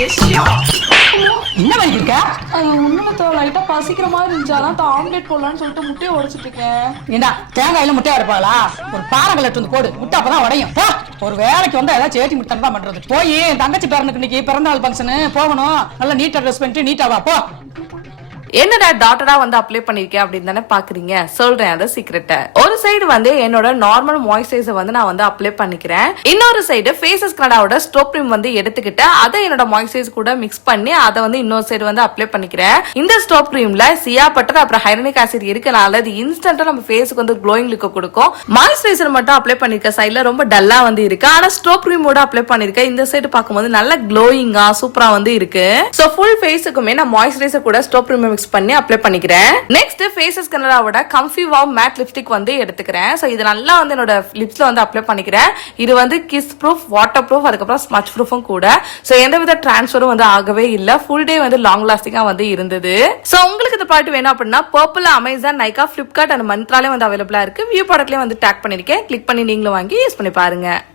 என்ன வாங்கி இருக்க? ஒண்ணுல லைட்டா பசிக்கிற மாதிரி இருந்துச்சாலாம் ஆம்லெட் போடலான்னு சொல்லிட்டு முட்டையை உடைச்சிட்டு இருக்கேன். ஏண்டா தேங்காயில முட்டை உடைப்பாளா? ஒரு பாரங்கள் எடுத்து வந்து போடு, முட்டை அப்பதான் உடையும். ஒரு வேலைக்கு வந்தா ஏதாவது சேட்டி முட்டை தான் பண்றது. போய் என் தங்கச்சி பேரனுக்கு இன்னைக்கு பிறந்தநாள் ஃபங்க்ஷனு போகணும். நல்லா நீட்டா ட்ரெஸ் பண்ணிட்டு நீட்டா வா போ. என்னடா டாட்டரா வந்து அப்ளை பண்ணிருக்கேன் அப்படின்னு தானே பாக்குறீங்க. சொல்றேன் அந்த சீக்ரெட்டை. ஒரு சைடு வந்து என்னோட நார்மல் மாய்ஸ்சரைசர் வந்து நான் வந்து அப்ளை பண்ணிக்கிறேன். இன்னொரு சைடு ஃபேஸஸ் கனடாவோட ஸ்டோப் கிரீம் வந்து எடுத்துக்கிட்டு அதை என்னோட மாய்ஸ்சரைசர் கூட மிக்ஸ் பண்ணி அதை வந்து இன்னொரு சைடு வந்து அப்ளை பண்ணிக்கிறேன். இந்த ஸ்டோப் கிரீம்ல சியா பட்டர் அப்புறம் ஹைரனிக் ஆசிட் இருக்கனால அது இன்ஸ்டன்டா நம்ம ஃபேஸுக்கு வந்து க்ளோயிங் லுக் கொடுக்கும். மாய்ஸ்சரைசர் மட்டும் அப்ளை பண்ணிருக்க சைடுல ரொம்ப டல்லா வந்து இருக்கு. ஆனா ஸ்டோப் கிரீமோட அப்ளை பண்ணிருக்க இந்த சைடு பார்க்கும்போது நல்ல க்ளோயிங்கா சூப்பரா வந்து இருக்கு. சோ ஃபுல் ஃபேஸுக்குமே நான் மாய்ஸ்சரைசர் கூட ஸ்டோப் கிரீம் பண்ணி அப்ளை பண்ணிக்கிறேன். நெக்ஸ்ட் ஃபேஸஸ் கனடாவோட கம்ஃபி வாவ் மேட் லிப்ஸ்டிக் வந்து எடுத்துக்கிறேன். சோ இது நல்லா வந்து என்னோட லிப்ஸ்ல வந்து அப்ளை பண்ணிக்கிறேன். இது வந்து கிஸ் ப்ரூஃப், வாட்டர் ப்ரூஃப், அதுக்கப்புறம் ஸ்மட்ச் ப்ரூஃபும் கூட. சோ எந்தவித டிரான்ஸ்ஃபரும் வந்து ஆகவே இல்ல. ஃபுல் டே வந்து லாங் லாஸ்டிங்கா வந்து இருந்தது. சோ உங்களுக்கு இந்த ப்ராடக்ட் வேணும் அப்படின்னா பர்பிள், அமேசான், நைகா, பிளிப்கார்ட் அண்ட் மந்த்ராலே வந்து அவைலபிளா இருக்கு. வியூ ப்ராடக்ட்லயே வந்து டேக் பண்ணிருக்கேன். கிளிக் பண்ணி நீங்களும் வாங்கி யூஸ் பண்ணி பாருங்க.